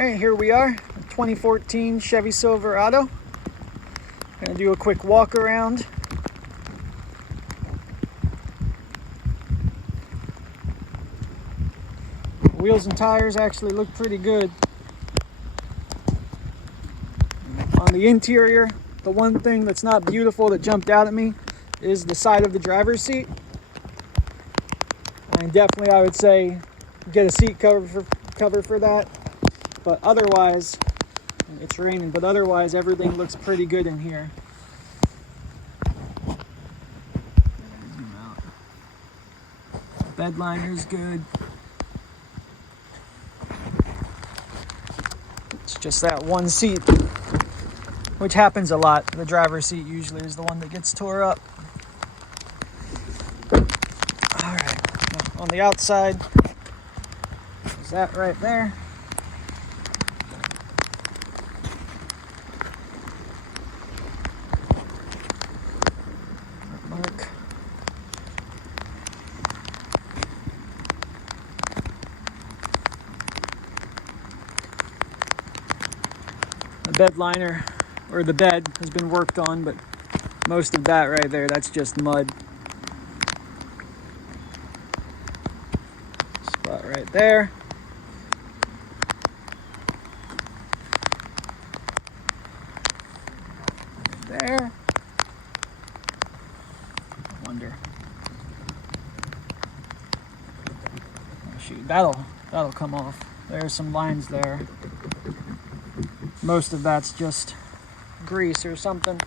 Alright, here we are, 2014 Chevy Silverado. Gonna do a quick walk around. Wheels and tires actually look pretty good. On the interior, the one thing that's not beautiful that jumped out at me is the side of the driver's seat. And definitely I would say get a seat cover for that. But otherwise, it's raining, but otherwise everything looks pretty good in here. Zoom out. Bed liner's good. It's just that one seat, which happens a lot. The driver's seat usually is the one that gets tore up. All right, on the outside, is that right there. Mark. The bed liner, or the bed, has been worked on, but most of that right there, that's just mud. Spot right there. Right there. I wonder. Oh, shoot, that'll come off. There's some lines there. Most of that's just grease or something.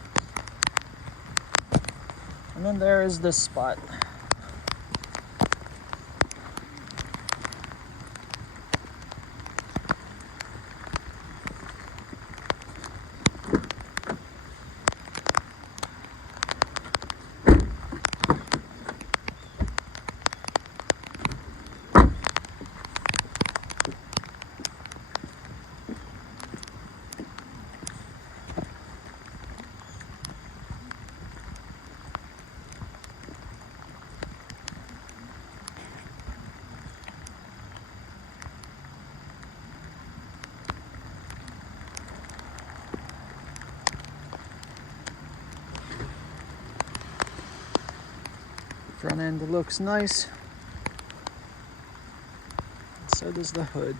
And then there is this spot. Front end looks nice. So does the hood.